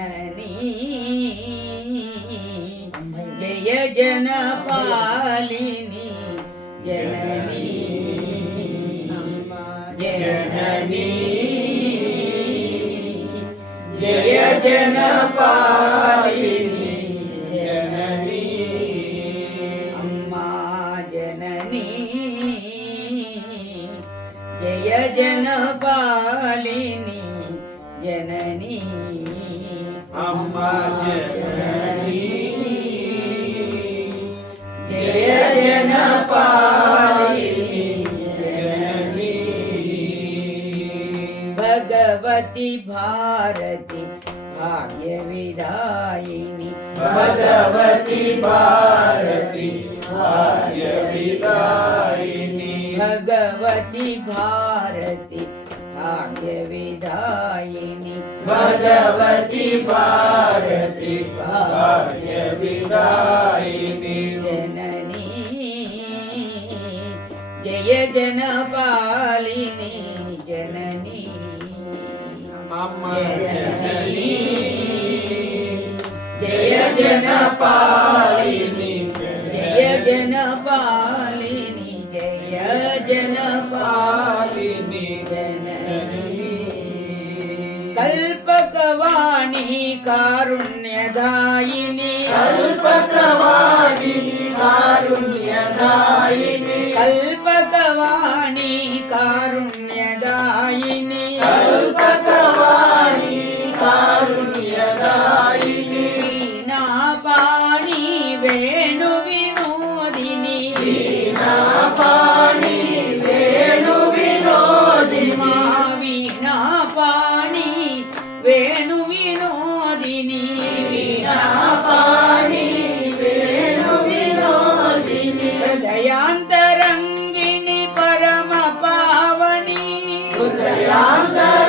जननी जय जनपालिनी जननी जननी जय जनपालिनी जननी अम्मा जननी जय जनपालिनी जननी अम्मा जननी जय जनपालिनी जननी भगवती भारती भाग्य विदायिनी भगवती भारती भाग्य विदायिनी भगवती भारती भाग्य विदायिनी भगवती भारती भाग्य विदायिनी जननी जय जनपालिनी जननी अम्मा जननी जय जनपालिनी जय जनपालिनी जय जनपालिनी जननी कल्पकवाणी कारुण्यदायिनी कल्पकवाणी कारुण्यदायिनी कल्पकवाणी कारुण्यदायिनी कल्पकवाणी कारुण्यदायिनी वीणापाणि वेणुविनोदिनी वीणापाणि वेणुविनोदिनी वीणापाणि वेणुविनोदिनी वीणापाणि वेणुविनोदिनी हृदयान्तरङ्गिणि परमपावनी हृदयान्तरङ्गिणी